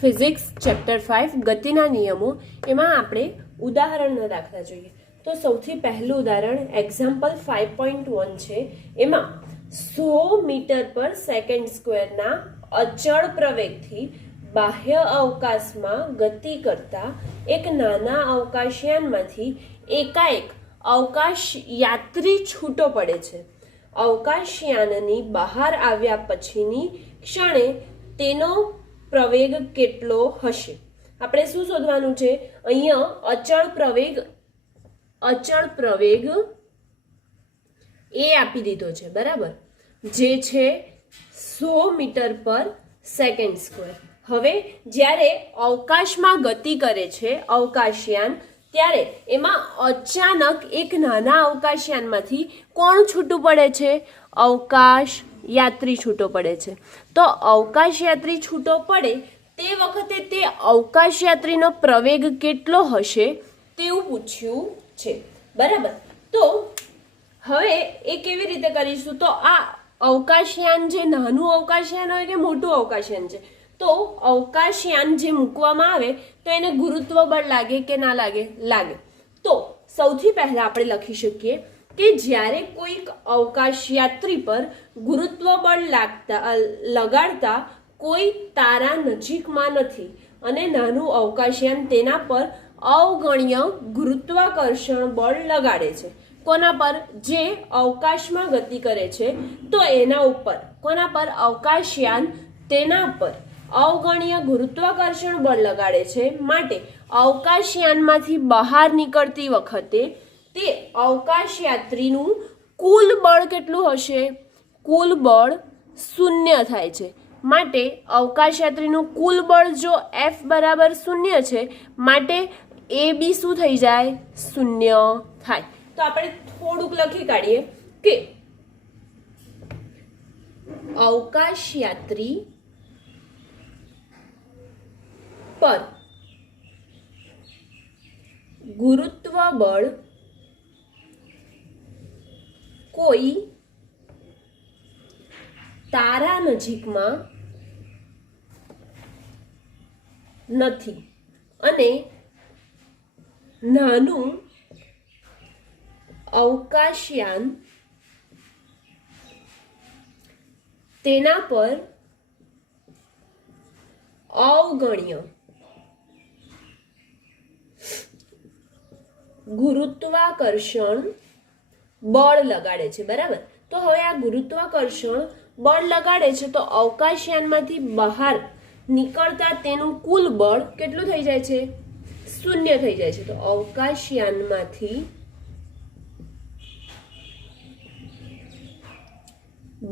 Physics chapter 5 ગતિના નિયમો એમાં આપણે ઉદાહરણના દાખલા જોઈએ. તો સૌથી પહેલું ઉદાહરણ એક્ઝામ્પલ 5.1 છે. એમાં 100 મીટર પર સેકન્ડ સ્ક્વેરના અચળ પ્રવેગથી બાહ્ય અવકાશમાં ગતિ કરતા એક નાના અવકાશયાનમાંથી એકાએક અવકાશ યાત્રી છૂટો પડે છે. અવકાશયાનની બહાર આવ્યા પછીની ક્ષણે તેનો પ્રવેગ કેટલો હશે? આપણે શું શોધવાનું છે? અહીંયા અચળ પ્રવેગ એ આપી દીધો છે, બરાબર, જે છે 100 મીટર પર સેકન્ડ સ્ક્વેર. હવે જ્યારે અવકાશમાં ગતિ કરે છે અવકાશયાન, ત્યારે એમાં અચાનક એક નાના અવકાશયાનમાંથી કોણ છૂટું પડે છે? અવકાશ યાત્રી છૂટો પડે છે. તો અવકાશ યાત્રી છૂટો પડે તે વખતે તે અવકાશ યાત્રીનો પ્રવેગ કેટલો હશે તેવું પૂછ્યું છે, બરાબર. તો હવે એ કેવી રીતે કરીશું? તો આ અવકાશયાન જે નાનું અવકાશયાન હોય કે મોટું અવકાશયાન છે, તો અવકાશયાન જે મૂકવામાં આવે તો એને ગુરુત્વ બળ લાગે કે ના લાગે? લાગે. તો સૌથી પહેલા આપણે લખી શકીએ કે જ્યારે કોઈક અવકાશ યાત્રી પર ગુરુત્વ બળ લગાડતા કોઈ તારા નજીકમાં નથી અને નાનું અવકાશયાન તેના પર અવગણ્ય ગુરુત્વાકર્ષણ બળ લગાડે છે. કોના પર? જે અવકાશમાં ગતિ કરે છે, તો એના ઉપર. કોના પર? અવકાશયાન તેના પર અવગણ્ય ગુરુત્વાકર્ષણ બળ લગાડે છે. માટે અવકાશયાનમાંથી બહાર નીકળતી વખતે તે અવકાશ યાત્રીનું કુલ બળ કેટલું હશે? કુલ બળ 0 થાય છે. માટે અવકાશ યાત્રીનું કુલ બળ જો F બરાબર 0 છે, માટે એ બી શું થઈ જાય? 0 થાય. તો આપણે થોડુંક લખી કાઢીએ કે અવકાશ યાત્રી પર ગુરુત્વ બળ કોઈ તારા નજીકમાં નથી અને નાનું અવકાશયાન તેના પર અવગણ્ય ગુરુત્વાકર્ષણ બળ લગાડે છે, બરાબર. તો હવે આ ગુરુત્વાકર્ષણ બળ લગાડે છે તો અવકાશયાનમાંથી બહાર નીકળતા તેનું કુલ બળ કેટલું થઈ જાય છે? 0 થઈ જાય છે. તો અવકાશયાનમાંથી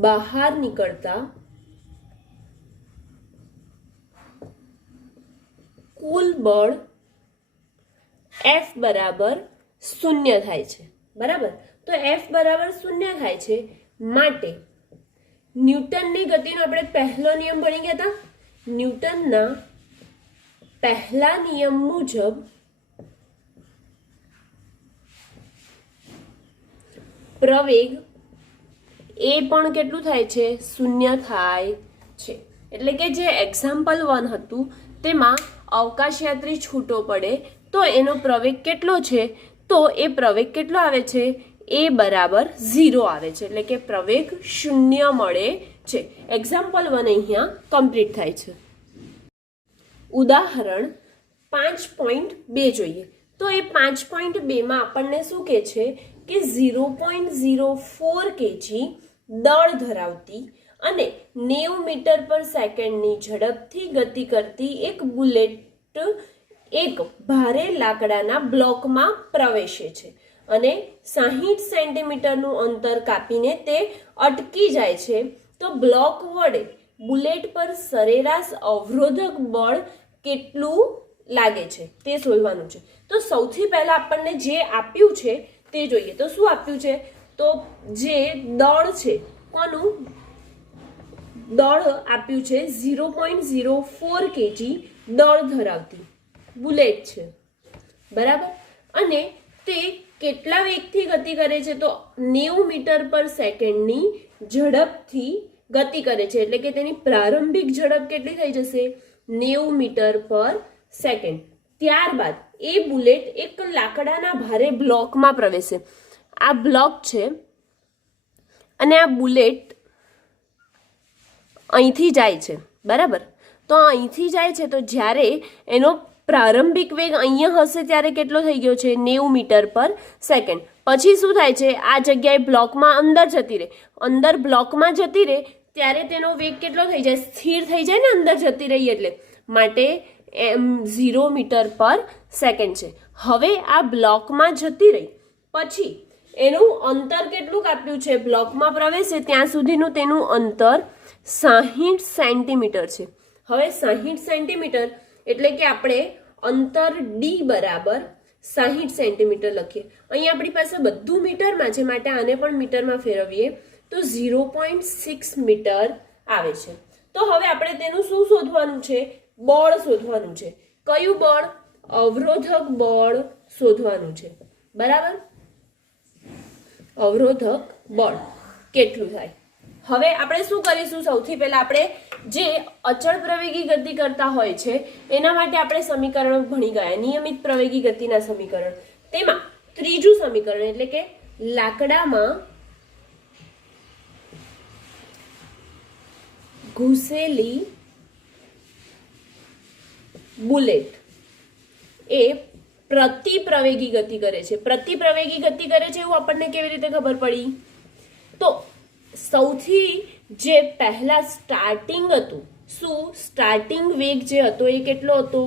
બહાર નીકળતા કુલ બળ F બરાબર 0 થાય છે, બરાબર. તો F બરાબર 0 થાય છે. માટે ન્યૂટનની ગતિનો આપણે પહેલો નિયમ ભણી ગયા હતા. ન્યૂટનના પહેલા નિયમ મુજબ પ્રવેગ એ પણ કેટલું થાય છે? 0 થાય છે. એટલે કે જે એક્ઝામ્પલ 1 હતું તેમાં અવકાશ યાત્રી છૂટો પડે તો એનો પ્રવેગ કેટલો છે? તો એ પ્રવેગ કેટલો આવે છે? એ બરાબર 0 આવે છે. એટલે કે પ્રવેગ 0 મળે છે. એક્ઝામ્પલ 1 અહીંયા કમ્પ્લીટ થાય છે. ઉદાહરણ 5.2 જોઈએ. તો એ 5.2 આપણને શું કહે છે કે 0.04 kg દળ ધરાવતી અને 90 મીટર પર સેકન્ડની ઝડપથી ગતિ કરતી એક બુલેટ એક ભારે લાકડાના બ્લોકમાં પ્રવેશે છે અને 60 સેન્ટીમીટરનું અંતર કાપીને તે અટકી જાય છે. તો બ્લોક વડે બુલેટ પર સરેરાશ અવરોધક બળ કેટલું લાગે છે તે શોધવાનું છે. તો સૌથી પહેલા આપણને જે આપ્યું છે તે જોઈએ. તો શું આપ્યું છે? તો જે દળ છે, કોનું દળ આપ્યું છે? 0.04 kg દળ ધરાવતી બુલેટ છે, બરાબર. અને તે કેટલા વેગથી ગતિ કરે છે? તો 90 મીટર પર સેકન્ડની ઝડપથી ગતિ કરે છે. એટલે કે તેની પ્રારંભિક ઝડપ કેટલી થઈ જશે? 90 મીટર પર સેકન્ડ. ત્યારબાદ એ બુલેટ એક લાકડાના ભારે બ્લોકમાં પ્રવેશે. આ બ્લોક છે અને આ બુલેટ અહીંથી જાય છે, બરાબર. તો અહીંથી જાય છે તો જ્યારે એનો પ્રારંભિક વેગ અહીંયા હશે ત્યારે કેટલો થઈ ગયો છે? 90 મીટર પર સેકન્ડ. પછી શું થાય છે? આ જગ્યાએ બ્લોકમાં અંદર જતી રહે. અંદર બ્લોકમાં જતી રહે ત્યારે તેનો વેગ કેટલો થઈ જાય? સ્થિર થઈ જાય ને, અંદર જતી રહી એટલે. માટે 0 મીટર પર સેકન્ડ છે. હવે આ બ્લોકમાં જતી રહી પછી એનું અંતર કેટલું આપ્યું છે? બ્લોકમાં પ્રવેશે ત્યાં સુધીનું તેનું અંતર 60 સેન્ટીમીટર છે. હવે 60 સેન્ટીમીટર એટલે કે આપણે અંતર ડી બરાબર 60 સેન્ટીમીટર લખીએ. અહીં આપણી પાસે બધું મીટરમાં છે માટે આને પણ મીટરમાં ફેરવીએ તો 0.6 મીટર આવે છે. તો હવે આપણે તેનું શું શોધવાનું છે? બળ શોધવાનું છે. કયું બળ? અવરોધક બળ શોધવાનું છે, બરાબર. અવરોધક બળ કેટલું થાય? હવે આપણે શું કરીશું? સૌથી પહેલા આપણે જે અચળ પ્રવેગી ગતિ કરતા હોય છે એના માટે આપણે સમીકરણો ભણી ગયા, નિયમિત પ્રવેગી ગતિના સમીકરણ. તેમાં ત્રીજું સમીકરણ એટલે કે લાકડામાં ઘૂસેલી બુલેટ એ પ્રતિપ્રવેગી ગતિ કરે છે. પ્રતિપ્રવેગી ગતિ કરે છે એવું આપણને કેવી રીતે ખબર પડી? તો સૌથી જે પહેલા સ્ટાર્ટિંગ હતું, શું સ્ટાર્ટિંગ વેગ જે હતો એ કેટલો હતો?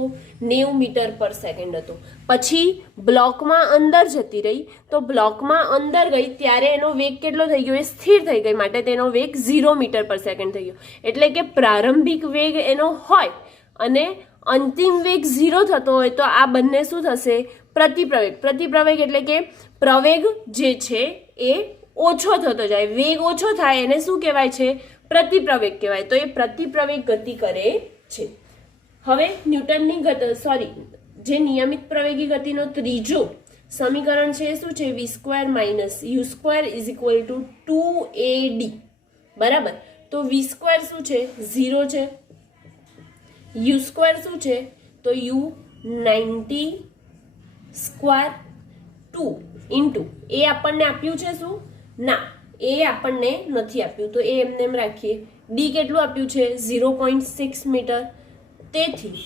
90 મીટર પર સેકન્ડ હતો. પછી બ્લોકમાં અંદર જતી રહી તો બ્લોકમાં અંદર ગઈ ત્યારે એનો વેગ કેટલો થઈ ગયો? એ સ્થિર થઈ ગઈ માટે તેનો વેગ 0 મીટર પર સેકન્ડ થઈ ગયો. એટલે કે પ્રારંભિક વેગ એનો હોય અને અંતિમ વેગ 0 થતો હોય તો આ બંને શું થશે? પ્રતિપ્રવેગ. પ્રતિપ્રવેગ એટલે કે પ્રવેગ જે છે એ ઓછો થતો જાય, વેગ ઓછો થાય એને શું કહેવાય છે? પ્રતિપ્રવેગ કહેવાય. તો એ પ્રતિપ્રવેગ ગતિ કરે છે. હવે ન્યૂટનની જે નિયમિત પ્રવેગી ગતિનો ત્રીજો સમીકરણ છે શું છે? v² - u² = 2ad, બરાબર. તો v² શું છે? 0 છે. u² શું છે? તો u 90² 2 ઇન્ટુ એ આપણને આપ્યું છે શું? ના, એ આપણને નથી આપ્યું તો એ એમને એમ રાખીએ. ડી કેટલું આપ્યું છે? 0.6 મીટર. તેથી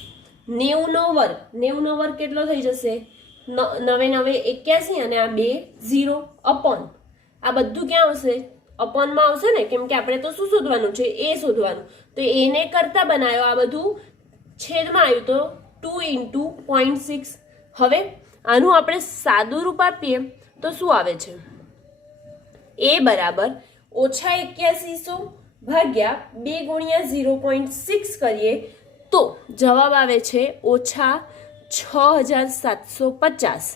90 વર્ગ કેટલો થઈ જશે? 9 × 9 = 81 અને આ 2 0 અપોન આ બધું ક્યાં આવશે? અપોનમાં આવશે ને, કેમ કે આપણે તો શું શોધવાનું છે? એ શોધવાનું. તો એને કરતા બનાવ્યો, આ બધું છેદમાં આવ્યું તો 2 × 0.6. હવે આનું આપણે સાદું રૂપ આપીએ તો શું આવે છે? એ બરાબર -8100 ભાગ્યા 2 × 0.6 કરીએ તો જવાબ આવે છે -6750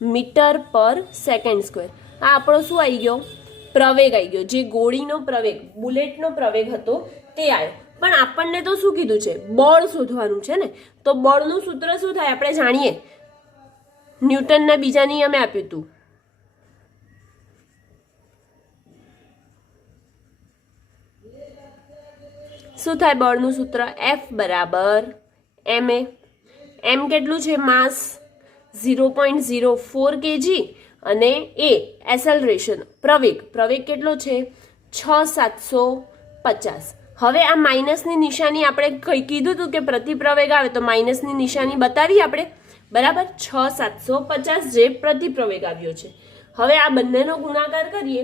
મીટર પર સેકન્ડ સ્ક્વેર. આ આપણો શું આવી ગયો? પ્રવેગ આવી ગયો. જે ગોળીનો પ્રવેગ, બુલેટનો પ્રવેગ હતો તે આવ્યો. પણ આપણને તો શું કીધું છે? બળ શોધવાનું છે ને. તો બળનું સૂત્ર શું થાય આપણે જાણીએ. ન્યૂટનના બીજા નિયમે આપ્યું હતું. શું થાય બળનું સૂત્ર? F બરાબર ma. m કેટલું છે? માસ 0.04 kg અને a એસેલરેશન પ્રવેગ કેટલો છે? 6750. હવે આ માઇનસની નિશાની આપણે કીધું હતું કે પ્રતિપ્રવેગ આવે તો માઇનસની નિશાની બતાવી આપણે, બરાબર. 6750 જે પ્રતિપ્રવેગ આવ્યો છે. હવે આ બંનેનો ગુણાકાર કરીએ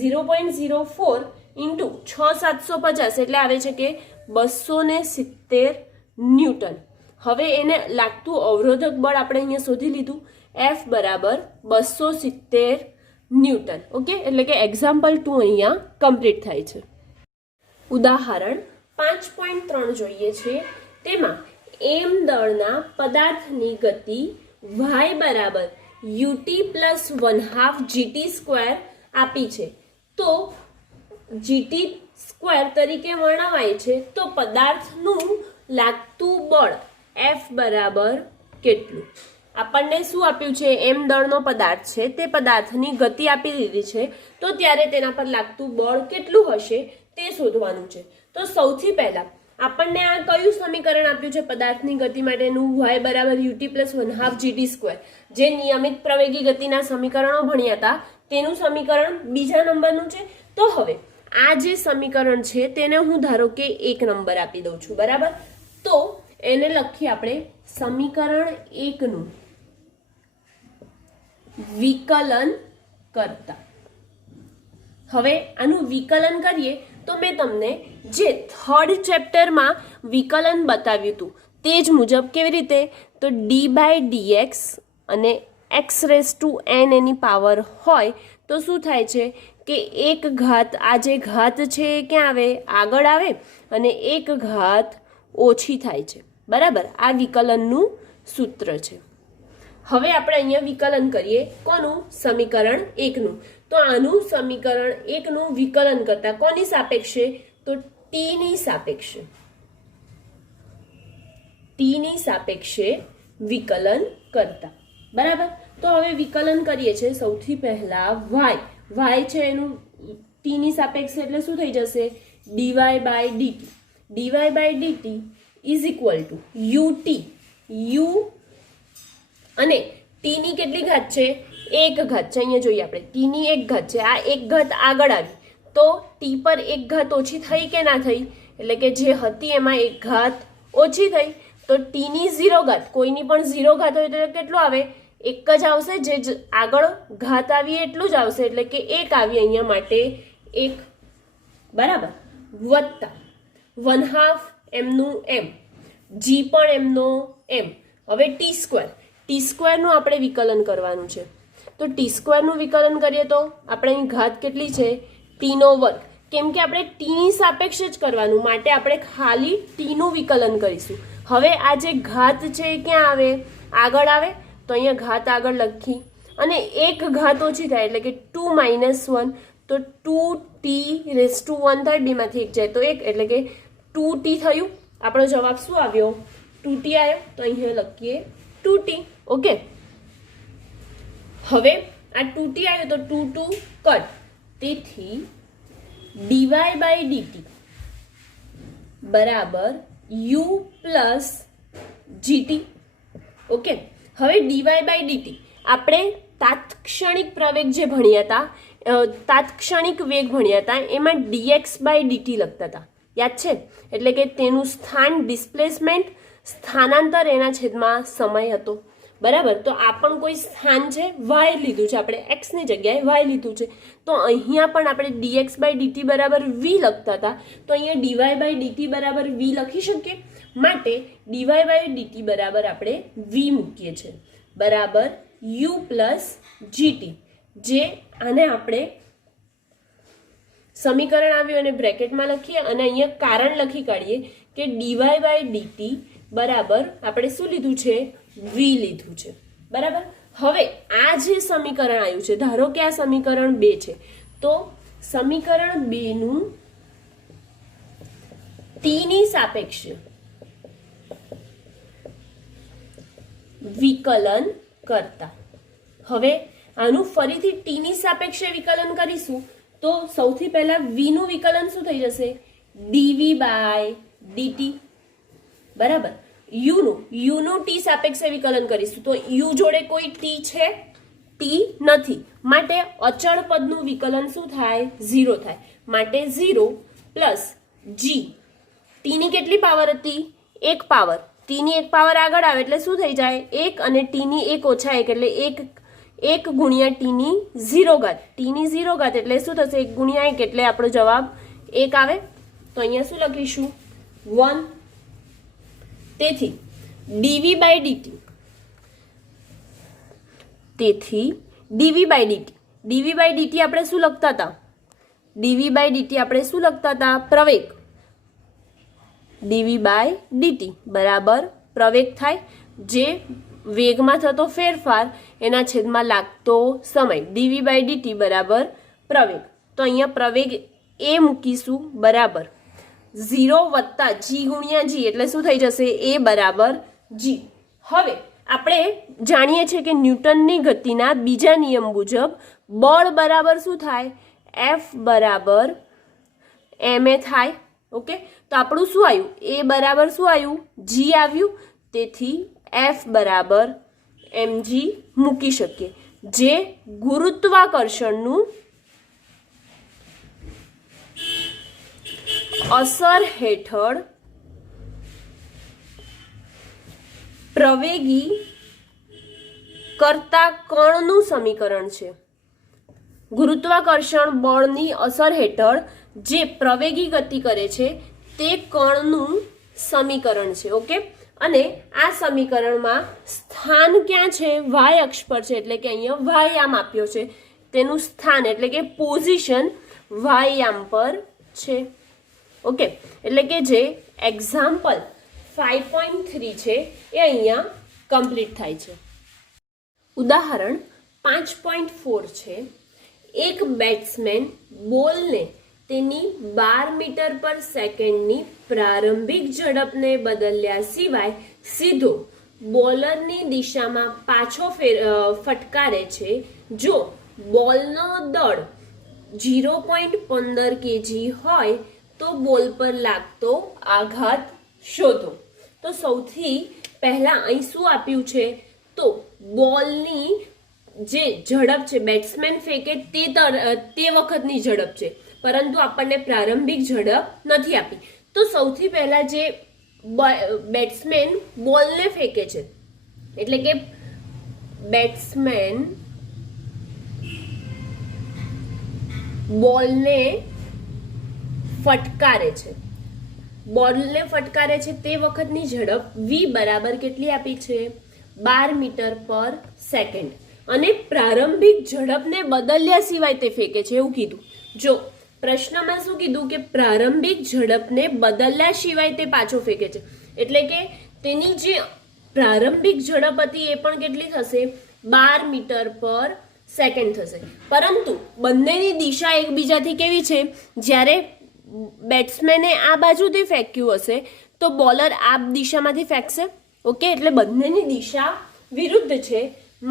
0.04 ઇન્ટુ 6750 એટલે આવે છે કે 270 ન્યૂટન. હવે એને લાગતું અવરોધક બળ આપણે અહીંયા શોધી લીધું. F બરાબર 270 ન્યૂટન. ઓકે, એટલે કે એક્ઝામ્પલ 2 અહીંયા કમ્પ્લીટ થાય છે. ઉદાહરણ 5.3 જોઈએ છે. તેમાં m દળના પદાર્થની ગતિ y બરાબર ut + 1/2 gt² આપી છે. તો gt² તરીકે વર્ણવાય છે. તો પદાર્થનું લાગતું બળ F બરાબર કેટલું? આપણને શું આપ્યું છે? m દળનો પદાર્થ છે, તે પદાર્થની ગતિ આપી દીધી છે. તો ત્યારે તેના પર લાગતું બળ કેટલું હશે તે શોધવાનું છે. તો સૌથી પહેલા આપણને આ કયું સમીકરણ આપ્યું છે પદાર્થની ગતિ માટેનું y બરાબર ut પ્લસ 1/2 gt સ્ક્વેર, જે નિયમિત પ્રવેગી ગતિના સમીકરણો ભણ્યા હતા તેનું સમીકરણ બીજા નંબરનું છે. તો હવે આ જે સમીકરણ છે તેને હું ધારો કે 1 નંબર આપી દઉં છું, બરાબર. તો એને લખી આપણે સમીકરણ 1 નું વિકલન કરતા. હવે આનું વિકલન કરીએ તો મેં તમને જે થર્ડ ચેપ્ટરમાં વિકલન બતાવ્યું હતું તે જ મુજબ કેવી રીતે, તો d/dx અને x⁻n એની પાવર હોય તો શું થાય છે કે એક ઘાત, આ જે ઘાત છે એ ક્યાં આવે, આગળ આવે, અને એક ઘાત ઓછી થાય છે, બરાબર. આ વિકલનનું સૂત્ર છે. હવે આપણે અહીંયા વિકલન કરીએ કોનું, સમીકરણ 1 નું. તો આનું સમીકરણ 1 નું વિકલન કરતા કોની સાપેક્ષે, તો t ની સાપેક્ષે, t ની સાપેક્ષે વિકલન કરતા, બરાબર. તો હવે વિકલન કરીએ છીએ. સૌથી પહેલા y છે એનું t ની સાપેક્ષે એટલે શું થઈ જશે, dy/dt. dy/dt is equal to ut, u અને t ની કેટલી ઘાત છે, એક ઘાત છે. અહીંયા જોઈએ આપણે t ની એક ઘાત છે, આ એક ઘાત આગળ આવી તો t પર એક ઘાત ઓછી થઈ કે ના થઈ, એટલે કે જે હતી એમાં એક ઘાત ઓછી થઈ. તો t ની 0 ઘાત, કોઈની પણ 0 ઘાત હોય તો કેટલું આવે, એક જ આવશે, જે આગળ ઘાત આવી એટલું જ આવશે, એટલે કે એક આવી અહીંયા માટે એક, બરાબર. વત્તા 1/2 એમનું એમ, g પણ એમનો એમ. હવે t સ્ક્વેરનું આપણે વિકલન કરવાનું છે. તો t સ્ક્વેરનું વિકલન કરીએ તો આપણે અહીં ઘાત કેટલી છે, t નો વર્ગ. કેમ કે આપણે t ની સાપેક્ષે જ કરવાનું, માટે આપણે ખાલી t નું વિકલન કરીશું. હવે આ જે ઘાત છે એ ક્યાં આવે, આગળ આવે, તો અહીંયા ઘાત આગળ લખી અને એક ઘાત ઓછી થાય એટલે કે 2 - 1, તો 2t⁻1 થાય, બેમાંથી એક જાય તો એક, એટલે કે 2t થયું. આપણો જવાબ શું આવ્યો, 2t આવ્યો. તો અહીંયા લખીએ 2t. ઓકે. હવે આ 2t આવ્યો તો 2 2 કટ, તેથી dy/dt બરાબર u પ્લસ gt. ઓકે. હવે dy/dt આપણે તાત્ક્ષણિક પ્રવેગ જે ભણ્યા હતા, તાત્ક્ષણિક વેગ ભણ્યા હતા, એમાં dx/dt લખતા હતા, યાદ છે. એટલે કે તેનું સ્થાન, ડિસ્પ્લેસમેન્ટ, સ્થાનાંતર એના છેદમાં સમય હતો, બરાબર. તો આ પણ કોઈ સ્થાન છે, y લીધું છે આપણે, x ની જગ્યાએ y લીધું છે. તો અહીંયા પણ આપણે dx/dt બરાબર v લખતા હતા, તો અહીંયા dy/dt બરાબર v લખી શકીએ. માટે dy/dt બરાબર આપણે v મૂકીએ છીએ, બરાબર u પ્લસ gt. જે આને આપણે સમીકરણ આવ્યું અને બ્રેકેટમાં લખીએ અને અહીંયા કારણ લખી કાઢીએ કે dy/dt બરાબર આપણે શું લીધું છે, v લીધું છે, બરાબર. હવે આ જે સમીકરણ આવ્યું છે, ધારો કે આ સમીકરણ 2 છે, તો સમીકરણ 2 નું t ની સાપેક્ષે વિકલન કરતા. હવે આનું ફરીથી t ની સાપેક્ષે વિકલન કરીશું તો સૌથી પહેલા v નું વિકલન શું થઈ જશે, dv/dt, બરાબર. u નું t સાપેક્ષે વિકલન કરીશું તો u જોડે કોઈ t છે, t નથી, માટે અચળ પદનું વિકલન શું થાય, 0 થાય. માટે 0 પ્લસ g, t ની કેટલી પાવર હતી, 1 પાવર. t ની 1 પાવર આગળ આવે એટલે શું થઈ જાય, 1, અને t ની 1 ઓછા 1 એટલે 1 ગુણ્યા t ની 0 ઘાત. t ની 0 ઘાત એટલે શું થશે, 1 ગુણ્યા 1 એટલે આપણો જવાબ 1 આવે. તો અહીંયા શું લખીશું, 1. તેથી dv/dt, dv/dt આપણે શું લખતા હતા, dv/dt આપણે શું લખતા હતા, પ્રવેગ. dv/dt બરાબર પ્રવેગ થાય, જે વેગમાં થતો ફેરફાર એના છેદમાં લાગતો સમય. dv/dt બરાબર પ્રવેગ. તો અહીંયા પ્રવેગ એ મૂકીશું, બરાબર 0 વત્તા g ગુણ્યા g એટલે શું થઈ જશે, a બરાબર g. હવે આપણે જાણીએ છીએ કે ન્યૂટનની ગતિના બીજા નિયમ મુજબ બળ બરાબર શું થાય, F બરાબર ma થાય. ઓકે. તો તો આપણું શું આવ્યું? એ બરાબર શું આવ્યું? જી આવ્યું. તેથી એફ બરાબર mg મૂકી શકીએ, જે ગુરુત્વાકર્ષણનું અસર હેઠળ પ્રવેગી કરતા કણનું સમીકરણ છે. ગુરુત્વાકર્ષણ બળની અસર હેઠળ જે પ્રવેગી ગતિ કરે છે તે કણનું સમીકરણ છે. ઓકે, અને આ સમીકરણમાં સ્થાન ક્યાં છે? વાય અક્ષ પર છે, એટલે કે અહીંયા વાય આમ આપ્યો છે, તેનું સ્થાન એટલે કે પોઝિશન વાય આમ પર છે. ઓકે, એટલે કે જે એક્ઝામ્પલ 5.3 છે એ અહીંયા કમ્પ્લીટ થાય છે. ઉદાહરણ 5.4 છે. એક બેટ્સમેન બોલને તેની 12 મીટર પર સેકન્ડની પ્રારંભિક ઝડપને બદલ્યા સિવાય સીધો બોલરની દિશામાં પાછો ફટકારે છે. જો બોલનો દળ 0.15 kg હોય તો બોલ પર લાગતો આઘાત શોધો. તો સૌથી પહેલા અહીં શું આપ્યું છે? તો બોલની જે ઝડપ છે, બેટ્સમેન ફેંકે તે વખતની ઝડપ છે, પરંતુ આપણને પ્રારંભિક ઝડપ નથી આપી. તો સૌથી પહેલા જે બેટ્સમેન બોલને ફેંકે છે, એટલે કે બેટ્સમેન બોલને ફટકારે છે, તે વખતની ઝડપ v બરાબર કેટલી આપી છે? 12 મીટર પર સેકન્ડ. અને પ્રારંભિક ઝડપને બદલ્યા સિવાય તે ફેંકે છે એવું કીધું. જો પ્રશ્નમાં શું કીધું કે પ્રારંભિક ઝડપને બદલ્યા સિવાય તે પાછો ફેંકે છે, એટલે કે તેની જે પ્રારંભિક ઝડપ હતી એ પણ કેટલી થશે? 12 મીટર પર સેકન્ડ થશે. પરંતુ બંનેની દિશા એકબીજાથી કેવી છે? જ્યારે બેટ્સમેને આ બાજુથી ફેંક્યું હશે તો બોલર આ દિશામાંથી ફેંકશે. ઓકે, એટલે બંનેની દિશા વિરુદ્ધ છે,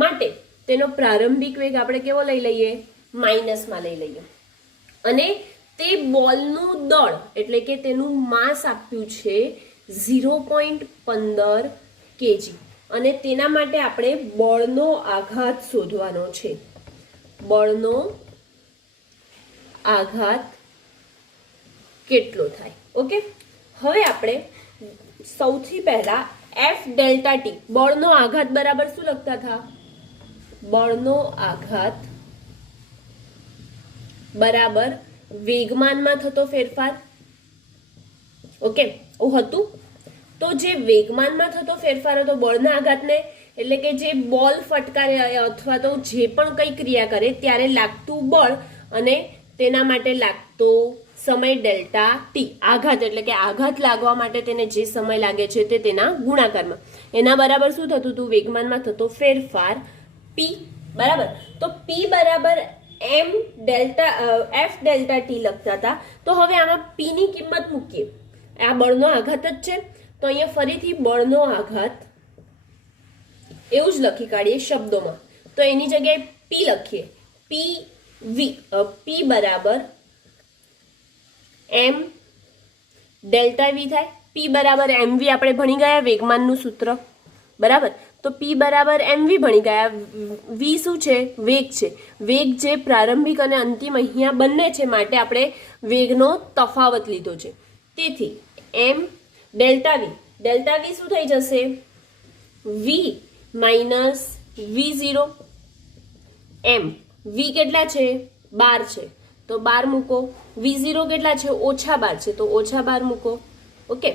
માટે તેનો પ્રારંભિક વેગ આપણે કેવો લઈ લઈએ? માઇનસમાં લઈ લઈએ. અને તે બોલનું દળ એટલે કે તેનું માસ આપ્યું છે 0.15 kg, અને તેના માટે આપણે બળનો આઘાત શોધવાનો છે. બળનો આઘાત કેટલો થાય? ઓકે, હવે આપણે સૌથી પહેલા એફ ડેલ્ટા ટી, બળનો આઘાત બરાબર શું લખતા હતા? બળનો આઘાત બરાબર વેગમાનમાં થતો ફેરફાર. ઓકે, એવું હતું. તો જે વેગમાનમાં થતો ફેરફાર હતો બળના આઘાતને, એટલે કે જે બોલ ફટકારે અથવા તો જે પણ કઈ ક્રિયા કરે ત્યારે લાગતું બળ અને તેના માટે લાગતો સમય ડેલ્ટા ટી. આઘાત એટલે કે આઘાત લાગવા માટે તેને જે સમય લાગે છે તે તેના ગુણાકારમાં. એના બરાબર શું થતું હતું? વેગમાનમાં થતો ફેરફાર પી. બરાબર, તો પી બરાબર એમ ડેલ્ટા એફ ડેલ્ટા ટી લખતા હતા. તો હવે આમાં પી ની કિંમત મૂકીએ. આ બળનો આઘાત જ છે, તો અહીંયા ફરીથી બળનો આઘાત એવું જ લખી કાઢીએ શબ્દોમાં. તો એની જગ્યાએ પી લખીએ. પી બરાબર એમ ડેલ્ટા વી થાય. પી બરાબર એમવી આપણે ભણી ગયા વેગમાનનું સૂત્ર. બરાબર, તો પી બરાબર એમવી ભણી ગયા. વી શું છે? વેગ છે. વેગ જે પ્રારંભિક અને અંતિમ અહીંયા બંને છે, માટે આપણે વેગનો તફાવત લીધો છે. તેથી એમ ડેલ્ટા વી શું થઈ જશે? વી માઇનસ v0. એમ વી કેટલા છે? 12 છે, તો 12 મૂકો. v0 કેટલા છે? -12 છે, તો -12 મૂકો. ઓકે,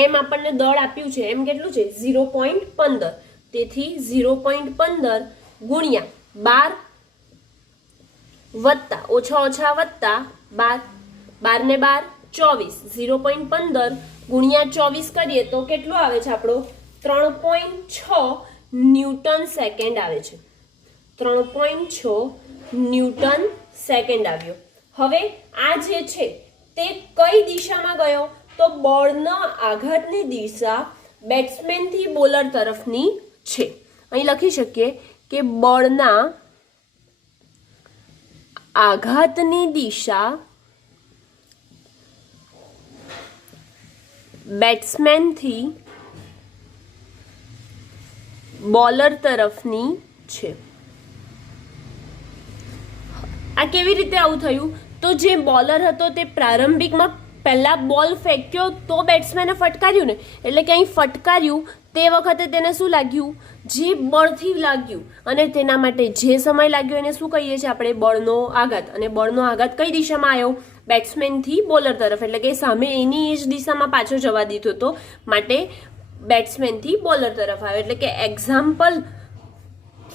એમ આપણને દળ આપ્યું છે, એમ કેટલું છે? 0.15. તેથી 0.15 ગુણ્યા 12 વત્તા ઓછા વત્તા 12, 12 ને 12 24. 0.15 ગુણ્યા 24 કરીએ તો કેટલું આવે છે આપણો? 3.6 ન્યૂટન સેકન્ડ આવે છે. 3.6 ન્યૂટન સેકન્ડ આવ્યો. હવે આ જે છે તે કઈ દિશામાં ગયો? તો બળના આઘાતની દિશા બેટ્સમેનથી બોલર તરફની છે. અહીં લખી શકીએ કે બળના આઘાતની દિશા બેટ્સમેનથી બોલર તરફની છે. આ કેવી રીતે આવું થયું? તો જે બોલર હતો તે પ્રારંભિકમાં પહેલા બોલ ફેંક્યો તો બેટ્સમેને ફટકાર્યું ને, એટલે કે અહીં ફટકાર્યું તે વખતે તેને શું લાગ્યું? જે બળથી લાગ્યું, અને તેના માટે જે સમય લાગ્યો એને શું કહીએ છીએ આપણે? બળનો આઘાત. અને બળનો આઘાત કઈ દિશામાં આવ્યો? બેટ્સમેનથી બોલર તરફ, એટલે કે સામે એની એ જ દિશામાં પાછો જવા દીધો હતો, માટે બેટ્સમેનથી બોલર તરફ આવ્યો. એટલે કે એક્ઝામ્પલ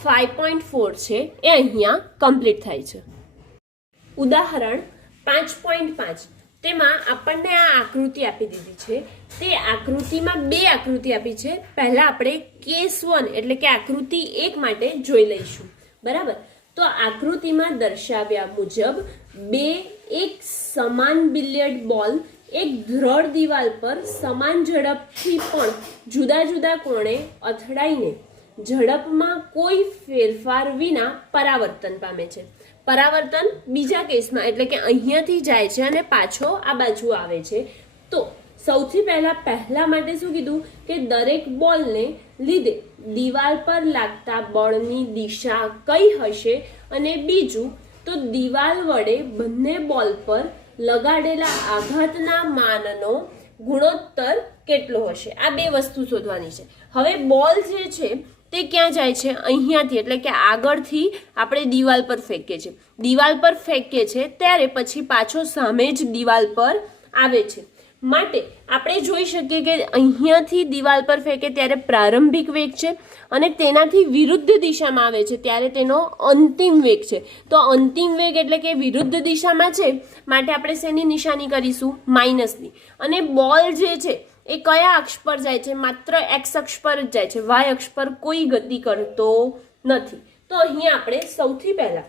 5.4 છે એ અહીંયા કમ્પ્લીટ થાય છે. ઉદાહરણ 5.5, તેમાં આપણને આ આકૃતિ આપી દીધી છે. તે આકૃતિમાં બે આકૃતિ આપી છે. પહેલા આપણે કેસ 1 એટલે કે આકૃતિ 1 માટે જોઈ લઈશું. બરાબર? તો આકૃતિમાં દર્શાવ્યા મુજબ એક સમાન બિલિયર્ડ બોલ એક દ્રઢ દિવાલ પર સમાન ઝડપથી પણ જુદા જુદા કોણે અથડાઈને ઝડપમાં કોઈ ફેરફાર વિના પરાવર્તન પામે છે. પરાવર્તન બીજા કેસમાં, એટલે કે અહીંયાથી જાય છે અને પાછો આ બાજુ આવે છે. તો સૌથી પહેલા માટે શું કીધું? કે દરેક બોલને લીધે દિવાલ પર લાગતા બળની દિશા કઈ હશે, અને બીજું તો દિવાલ વડે બંને બોલ પર લગાડેલા આઘાતના માનનો ગુણોત્તર કેટલો હશે. આ બે વસ્તુ શોધવાની છે. હવે બોલ જે છે તે ક્યાં જાય છે? અહીંયાથી, એટલે કે આગળથી આપણે દિવાલ પર ફેંકીએ છીએ. દિવાલ પર ફેંકીએ છીએ ત્યારે પછી પાછો સામે જ દિવાલ પર આવે છે. માટે આપણે જોઈ શકીએ કે અહીંયાથી દિવાલ પર ફેંકે ત્યારે પ્રારંભિક વેગ છે, અને તેનાથી વિરુદ્ધ દિશામાં આવે છે ત્યારે તેનો અંતિમ વેગ છે. તો અંતિમ વેગ એટલે કે વિરુદ્ધ દિશામાં છે, માટે આપણે શેની નિશાની કરીશું? માઇનસની. અને બોલ જે છે એ કયા અક્ષ પર જાય છે? માત્ર એક્સ અક્ષ પર જ જાય છે. વાય અક્ષ પર કોઈ ગતિ કરતો નથી. તો અહીંયા આપણે સૌથી પહેલા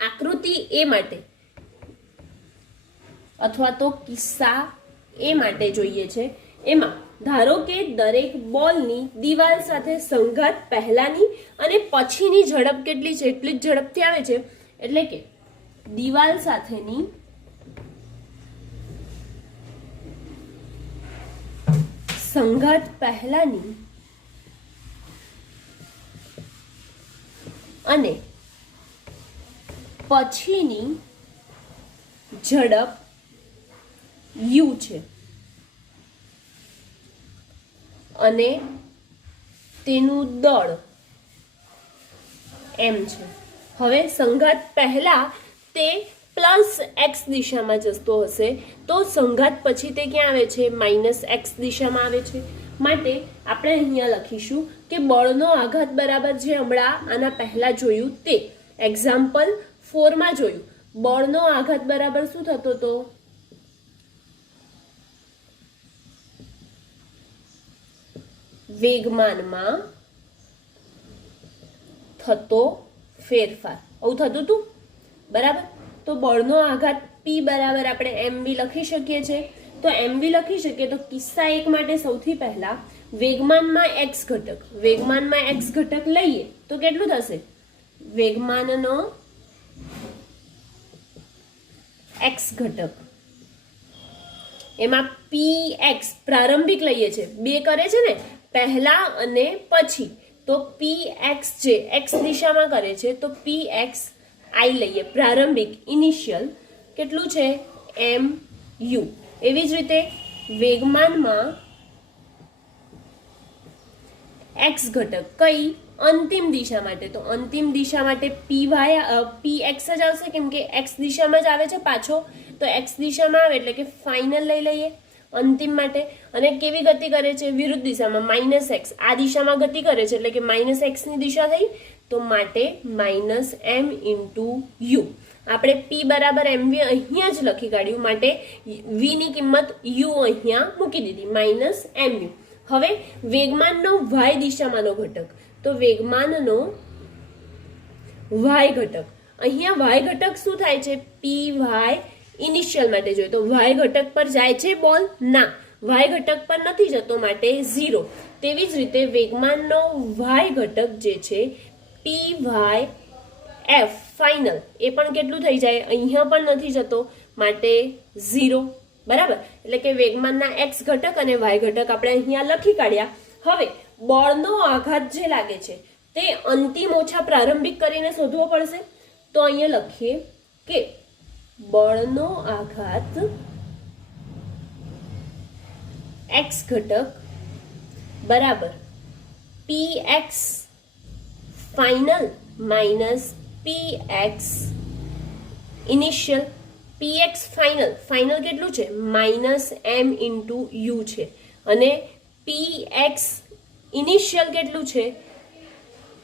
આકૃતિ એ માટે અથવા તો કિસ્સા એ માટે જોઈએ છે. એમાં ધારો કે દરેક બોલની દિવાલ સાથે સંઘાત પહેલાની અને પછીની ઝડપ કેટલી છે? એટલી જ ઝડપથી આવે છે. એટલે કે દિવાલ સાથેની સંઘાત પહેલાની અને પછીની ઝડપ u છે, અને તેનું દળ m છે. હવે સંઘાત પહેલા તે +x દિશામાં જતો હશે, તો સંઘાત પછી તે ક્યાં આવે છે? -x દિશામાં આવે છે. માટે આપણે અહીંયા લખીશું કે બળનો આઘાત બરાબર જે હમણાં આના પહેલા જોયું તે એક્ઝામ્પલ 4 માં જોયું. બળનો આઘાત બરાબર શું થતો હતો? વેગમાનમાં થતો ફેરફાર. આવું થતું હતું. બરાબર? તો બળનો આઘાત P બરાબર આપણે mv લખી શકીએ છીએ. તો mv લખી શકીએ તો કિસ્સા 1 માટે સૌથી પહેલા વેગમાનમાં x ઘટક લઈએ તો કેટલું થશે? વેગમાનનો x ઘટક, એમાં px પ્રારંભિક લઈએ છે. બે કરે છે ને, પહેલા અને પછી. તો px જે x દિશામાં કરે છે તો px i લઈએ, પ્રારંભિક ઇનિશિયલ કેટલું છે? mu. એવી જ રીતે વેગમાનમાં x ઘટક કઈ? અંતિમ દિશા માટે. તો અંતિમ દિશા માટે px જ આવશે, કેમ કે x દિશામાં જ આવે છે પાછો. તો x દિશામાં આવે એટલે કે ફાઇનલ લઈ લઈએ અંતિમ માટે. અને કેવી ગતિ કરે છે? વિરુદ્ધ દિશામાં, -x. આ દિશામાં ગતિ કરે છે એટલે કે -x ની દિશા થઈ, તો માટે -m × u. આપણે p બરાબર mv અહીંયા જ લખી કાઢ્યું, માટે v ની કિંમત u અહીંયા મૂકી દીધી, -mu. હવે વેગમાનનો y દિશામાંનો ઘટક. તો વેગમાનનો y ઘટક, અહીંયા y ઘટક શું થાય છે? py ઇનિશિયલ માટે જોઈએ તો y ઘટક પર જાય છે બોલ? ના, y ઘટક પર નથી જતો, માટે 0. તેવી જ રીતે વેગમાનનો y ઘટક જે છે pyf ફાઇનલ, એ પણ કેટલું થઈ જાય? અહીંયા પણ નથી જતો, માટે 0. બરાબર, એટલે કે વેગમાનના x ઘટક અને y ઘટક આપણે અહીંયા લખી કાઢ્યા. હવે બળનો આઘાત જે લાગે છે તે અંતિમ ઓછા પ્રારંભિક કરીને શોધવો પડશે. તો અહીંયા લખીએ કે બળનો આઘાત x ઘટક બરાબર px final minus px initial. px final કેટલું છે? -m ઇન્ટુ u છે અને px ઇનિશિયલ કેટલું છે?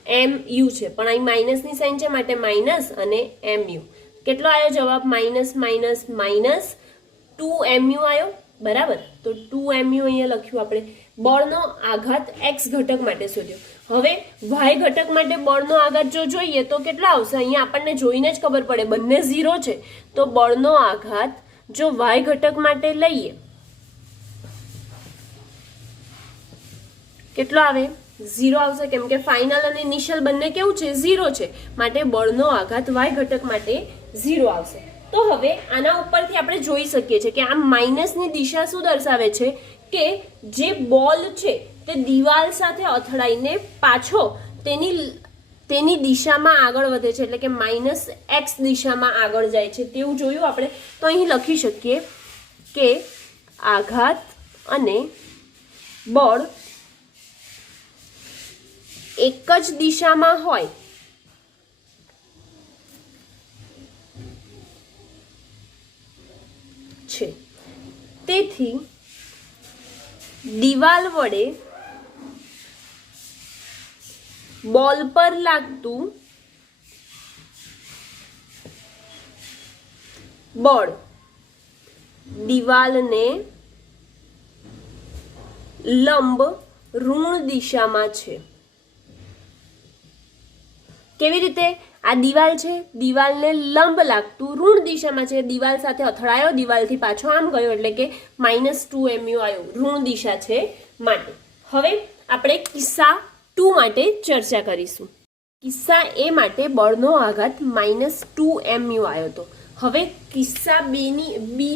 mu છે, પણ અહીં માઇનસની સાઇન છે માટે માઇનસ અને mu. કેટલો આવ્યો જવાબ? -2mu આવ્યો. બરાબર, તો 2mu અહીંયા લખ્યું આપણે. બળનો આઘાત x ઘટક માટે શોધ્યો. હવે y ઘટક માટે બળનો આઘાત જો જોઈએ તો કેટલા આવશે? અહીંયા આપણને જોઈને જ ખબર પડે, બંને 0 છે. તો બળનો આઘાત જો y ઘટક માટે લઈએ કેટલો આવે? 0 આવશે, કેમ કે ફાઇનલ અને ઇનિશિયલ બંને કેવું છે? 0 છે, માટે બળનો આઘાત y ઘટક માટે 0 આવશે. તો હવે આના ઉપરથી આપણે જોઈ શકીએ છીએ કે આ માઇનસની દિશા શું દર્શાવે છે? કે જે બોલ છે તે દિવાલ સાથે અથડાઈને પાછો તેની દિશામાં આગળ વધે છે, એટલે કે -x દિશામાં આગળ જાય છે તેવું જોયું આપણે. તો અહીં લખી શકીએ કે આઘાત અને બળ એક જ દિશામાં હોય છે, તેથી દિવાલ વડે બોલ પર લાગતું બળ દિવાલને લંબ ઋણ દિશામાં છે. કેવી રીતે? આ દિવાલ છે, દિવાલને લંબ લાગતું ઋણ દિશામાં છે, દિવાલ સાથે અથડાયો, દિવાલથી પાછો આમ ગયો, એટલે કે -2mu આવ્યો, ઋણ દિશા છે માટે. હવે આપણે કિસ્સા 2 માટે ચર્ચા કરીશું. કિસ્સા A માટે બળનો આઘાત -2mu આવ્યો હતો. હવે કિસ્સા B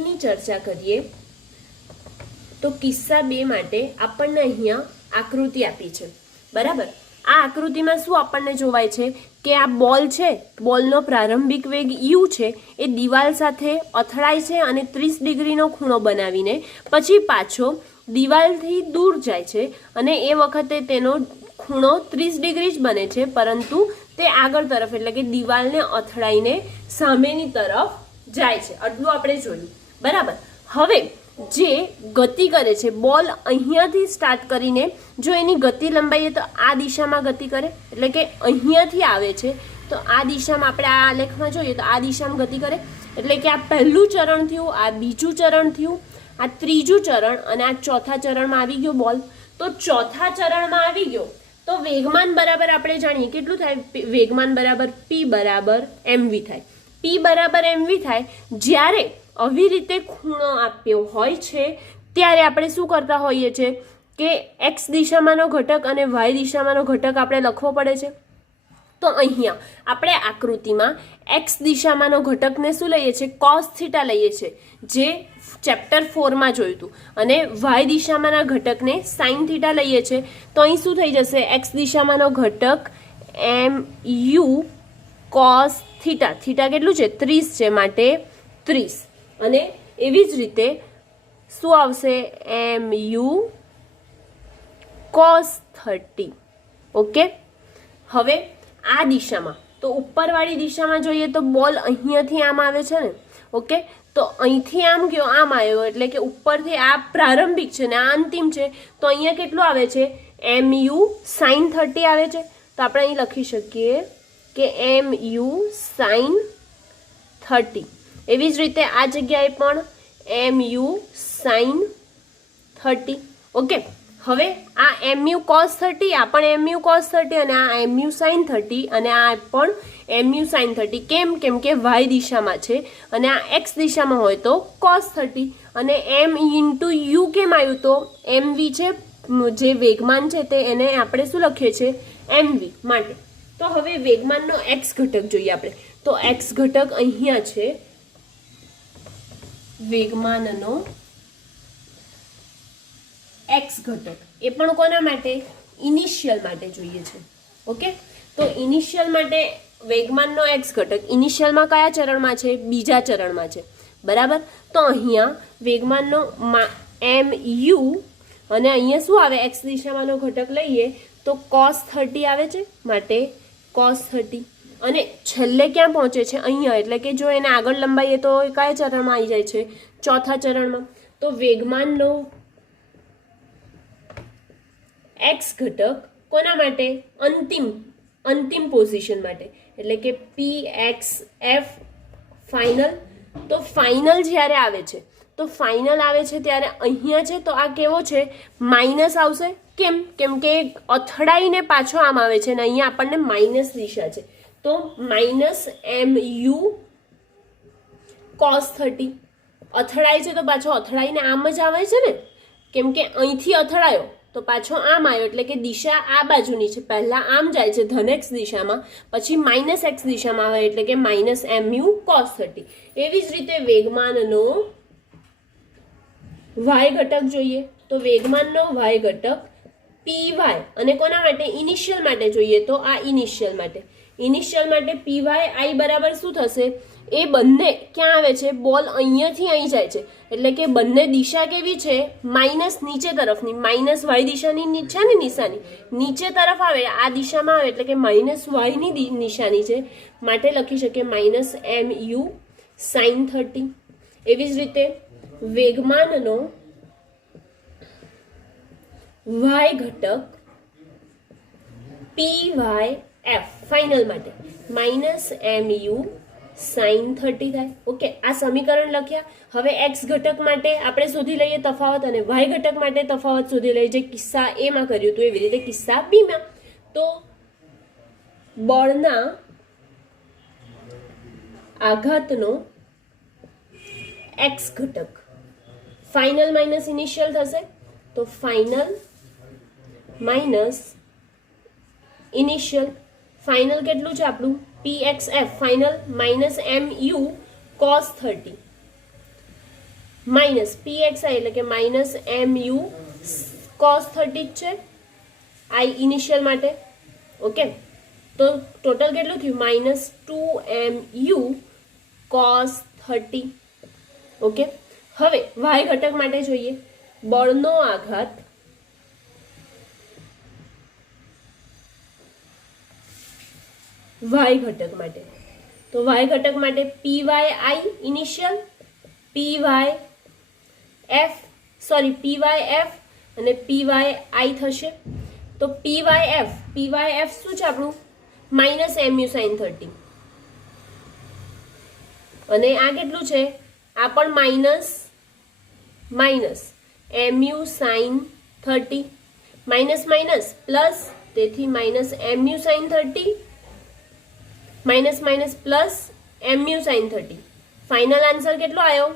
ની ચર્ચા કરીએ. તો કિસ્સા 2 માટે આપણને અહીંયા આકૃતિ આપી છે. બરાબર, આ આકૃતિમાં શું આપણને જોવાય છે કે આ બોલ છે, બોલનો પ્રારંભિક વેગ u છે, એ દિવાલ સાથે અથડાય છે અને 30 ડિગ્રીનો ખૂણો બનાવીને પછી પાછો દિવાલથી દૂર જાય છે અને એ વખતે તેનો ખૂણો 30 ડિગ્રી જ બને છે, પરંતુ તે આગળ તરફ એટલે કે દિવાલને અથડાઈને સામેની તરફ જાય છે. આટલું આપણે જોયું. બરાબર, હવે જે ગતિ કરે છે બોલ અહીંયાથી સ્ટાર્ટ કરીને જો એની ગતિ લંબાઈએ તો આ દિશામાં ગતિ કરે, એટલે કે અહીંયાથી આવે છે તો આ દિશામાં આપણે આ આલેખમાં જોઈએ તો આ દિશામાં ગતિ કરે, એટલે કે આ પહેલું ચરણ થયું, આ બીજું ચરણ થયું, આ ત્રીજું ચરણ અને આ ચોથા ચરણમાં આવી ગયો બોલ. તો ચોથા ચરણમાં આવી ગયો તો વેગમાન બરાબર આપણે જાણીએ કેટલું થાય? વેગમાન બરાબર p બરાબર mv થાય. p બરાબર mv થાય જ્યારે આવી રીતે ખૂણો આપ્યો હોય છે ત્યારે આપણે શું કરતા હોઈએ છીએ કે x દિશામાંનો ઘટક અને y દિશામાંનો ઘટક આપણે લખવો પડે છે. તો અહીંયા આપણે આકૃતિમાં x દિશામાંનો ઘટકને શું લઈએ છીએ? cos થીટા લઈએ છીએ, જે ચેપ્ટર 4 માં જોયું હતું, અને y દિશામાંના ઘટકને sin થીટા લઈએ છીએ. તો અહીં શું થઈ જશે? x દિશામાંનો ઘટક mu cos થીટા, થીટા કેટલું છે? 30 છે, માટે 30. અને એવી જ રીતે શું આવશે? mu cos 30. ઓકે, હવે આ દિશામાં તો ઉપરવાળી દિશામાં જોઈએ તો બોલ અહીંયાથી આમ આવે છે ને. ઓકે, તો અહીંથી આમ ગયો, આમ આવ્યો, એટલે કે ઉપરથી આ પ્રારંભિક છે ને આ અંતિમ છે. તો અહીંયા કેટલું આવે છે? mu sin 30 આવે છે. તો આપણે અહીં લખી શકીએ કે mu sin 30. એવી જ રીતે આ જગ્યાએ પણ mu sin 30. ઓકે, હવે આ mu cos 30, આ પણ mu cos 30 અને આ mu sin 30 અને આ પણ mu sin 30. કેમ કે y દિશામાં છે અને આ x દિશામાં હોય તો cos 30. અને m ઇન્ટુ u કેમ આવ્યું? તો mv છે, જે વેગમાન છે તે એને આપણે શું લખીએ છીએ? mv માટે. તો હવે વેગમાનનો x ઘટક જોઈએ આપણે. તો x ઘટક અહીંયા છે વેગમાનનો એક્સ ઘટક, એ પણ કોના માટે? ઇનિશિયલ માટે જોઈએ છે. ઓકે, તો ઇનિશિયલ માટે વેગમાનનો એક્સ ઘટક ઇનિશિયલમાં કયા ચરણમાં છે? બીજા ચરણમાં છે. બરાબર, તો અહીંયા વેગમાનનો એમ યુ અને અહીંયા શું આવે? એક્સ દિશામાંનો ઘટક લઈએ તો cos 30 આવે છે, માટે cos 30. અને છેલ્લે ક્યાં પહોંચે છે? અહીંયા. એટલે કે જો એને આગળ લંબાઈએ તો કયા ચરણમાં આવી જાય છે? ચોથા ચરણમાં. તો વેગમાનનો એક્સ ઘટક કોના માટે? અંતિમ પોઝિશન માટે, એટલે કે PXF ફાઇનલ. તો ફાઇનલ જ્યારે આવે છે, તો ફાઇનલ આવે છે ત્યારે અહીંયા છે તો આ કેવો છે? માઇનસ આવશે. કેમ? કેમ કે અથડાઈને પાછો આમ આવે છે અને અહીંયા આપણને માઇનસ દિશા છે, તો -MU cos 30. અથડાય છે તો પાછો અથડાઈને આમ જ આવે છે ને, કેમ કે અહીંથી અથડાયો તો પાછો આમ આવ્યો, એટલે કે દિશા આ બાજુની છે. પહેલા આમ જાય છે ધન x દિશામાં, પછી -x દિશામાં આવે, એટલે કે -MU cos 30. એવી જ રીતે વેગમાનનો y ઘટક જોઈએ તો વેગમાનનો y ઘટક py, અને કોના માટે? ઇનિશિયલ માટે જોઈએ તો આ ઇનિશિયલ માટે. ઇનિશિયલ માટે py i બરાબર શું થશે? એ બંને ક્યાં આવે છે? બોલ અહીંયાથી અહીં જાય છે, એટલે કે બંને દિશા કેવી છે? માઇનસ નીચે તરફની. માઇનસ વાય દિશાની છે ને નિશાની, નીચે તરફ આવે, આ દિશામાં આવે, એટલે કે માઇનસ વાયની નિશાની છે, માટે લખી શકીએ -MU sin 30. એવી જ રીતે વેગમાનનો y ઘટક PYF ફાઇનલ માટે -MU sin 30 થાય. ઓકે, આ સમીકરણ લખ્યા. હવે એક્સ ઘટક માટે આપણે શોધી લઈએ તફાવત, અને વાય ઘટક માટે તફાવત શોધી લઈએ, જે કિસ્સા એ માં કર્યું હતું એવી રીતે કિસ્સા બી માં. તો બળના આઘાતનો એક્સ ઘટક ફાઇનલ માઇનસ ઇનિશિયલ થશે, તો ફાઇનલ માઇનસ ઇનિશિયલ. ફાઇનલ કેટલું છે આપણું? PXF final -MU cos 30 minus PXI, એટલે કે -MU cos 30 જ છે I ઇનિશિયલ માટે. ઓકે, તો ટોટલ કેટલું થયું? -2MU cos 30. ઓકે, હવે y ઘટક માટે જોઈએ. બળનો આઘાત y ઘટક માટે, તો y ઘટક માટે PYI ઇનિશિયલ, PYF અને PYI થશે. તો PYF શું છે આપણું? -MU sin 30. અને આ કેટલું છે? આ પણ minus MU sin 30, minus plus, તેથી -MU sin 30 minus plus MU sin 30. Final answer કેટલો આવ્યો?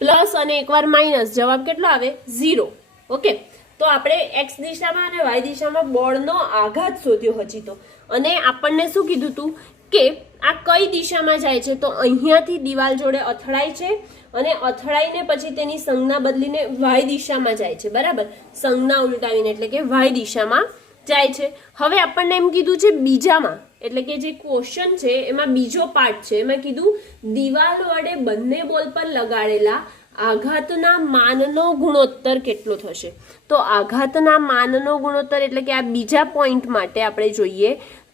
પ્લસ અને એકવાર માઇનસ, જવાબ કેટલો આવે? 0. ઓકે, તો આપણે એક્સ દિશામાં અને વાય દિશામાં બળનો આઘાત શોધ્યો હજી તો, અને આપણને શું કીધું હતું કે આ કઈ દિશામાં જાય છે? તો અહીંયાથી દિવાલ જોડે અથડાય છે અને અથડાઈને પછી તેની સંજ્ઞા બદલીને વાય દિશામાં જાય છે. બરાબર, સંજ્ઞા ઉલટાવીને, એટલે કે વાય દિશામાં જાય છે. હવે આપણને એમ કીધું છે બીજામાં, એટલે કે જે ક્વેશ્ચન છે એમાં બીજો પાર્ટ છે, એમાં કીધું દિવાલ વડે બંને બોલ પર લગાડેલા આઘાતના માનનો ગુણોત્તર કેટલો થશે? તો આઘાતના માનનો ગુણોત્તર એટલે કે આ બીજા પોઈન્ટ માટે આપણે જોઈએ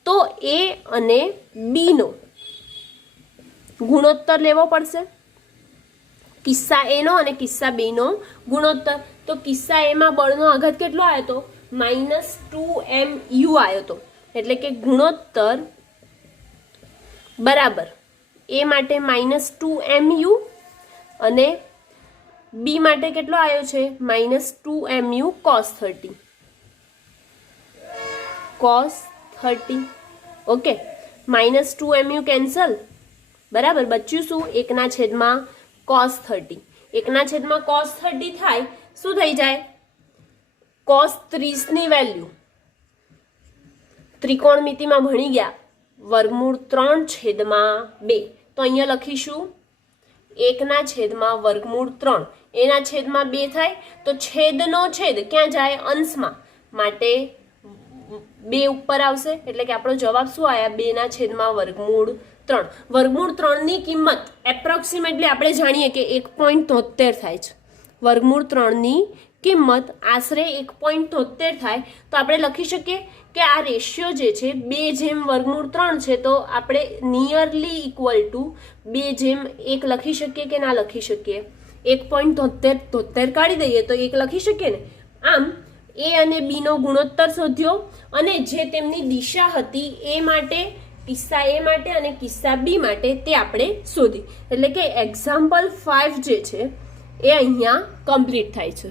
તો A અને B નો ગુણોત્તર લેવો પડશે. કિસ્સા A નો અને કિસ્સા B નો ગુણોત્તર. તો કિસ્સા A માં બળનો આઘાત કેટલો આવ્યો હતો? -2MU આવ્યો હતો, એટલે કે ગુણોત્તર બરાબર A માટે -2MU અને B માટે કેટલો આવ્યો છે? -2MU cos 30. Okay, -2MU cancel. બરાબર, બચ્યું શું? 1/, cos 30. 1/, cos 30 થાય, શું થઈ જાય? cos 30 ની વેલ્યુ ત્રિકોણમિતિમાં ભણી ગયા, √3/2. તો અહીંયા લખીશું 1 છેદમાં વર્ગમૂળ 3 એના છેદમાં 2 થાય તો છેદનો છેદ ક્યાં જાય અંશમાં માટે 2 ઉપર આવશે એટલે કે આપણો જવાબ શું આવ્યા 2 છેદમાં વર્ગમૂળ 3 વર્ગમૂળ 3 ની કિંમત એપ્રોક્સિમેટલી આપણે જાણીએ કે 1.73 થાય છે વર્ગમૂળ 3 ની કિંમત આશરે 1.73 થાય તો આપણે લખી શકીએ કે આ રેશિયો જે છે 2/વર્ગમૂળ 3 છે તો આપણે નિયરલી ઇક્વલ ટુ 2/1 લખી શકીએ કે ના લખી શકીએ 1.73 કાઢી દઈએ તો 1 લખી શકીએ ને આમ એ અને બી નો ગુણોત્તર શોધ્યો અને જે તેમની દિશા હતી એ માટે કિસ્સા એ માટે અને કિસ્સા બી માટે તે આપણે શોધી એટલે કે એક્ઝામ્પલ 5 જે છે એ અહીંયા કમ્પ્લીટ થાય છે.